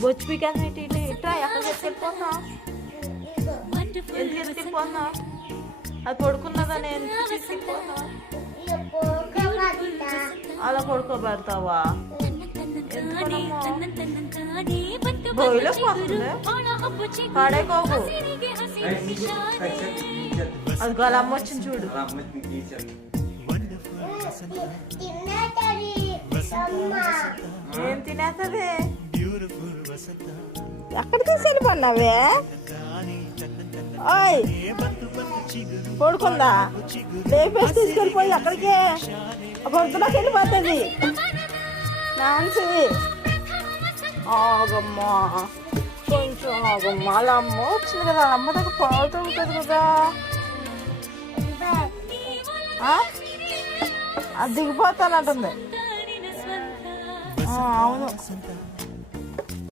బొచ్చు పీకేసి ఇటు ఇటు ఇట్రా ఎక్కడికి ఎత్తుకెళ్ళిపోతున్నా ఎందుకు ఎత్తుకెళ్ళిపోతున్నా అది పడుకున్నదా నేను తీసుకెళ్ళిపోతున్నా అలా పడుకోబెడతావా గోయిలో పోతుంది పాడేకోకు అది వాళ్ళ అమ్మ వచ్చింది చూడు ఏం తినేస్తుంది ఎక్కడికి తీసుకెళ్ళిపోన్నావే ఓయ్ పడుకుందా లేపేసి తీసుకెళ్ళిపోయి ఎక్కడికి పొద్దునకి వెళ్ళిపోతుంది నాన్సీ ఆగమ్మా కొంచెం ఆగమ్మా అలా అమ్మ వచ్చింది కదా అమ్మ దగ్గర పాలు తగ్గుతుంది కదా అది దిగిపోతానంటుంది అవును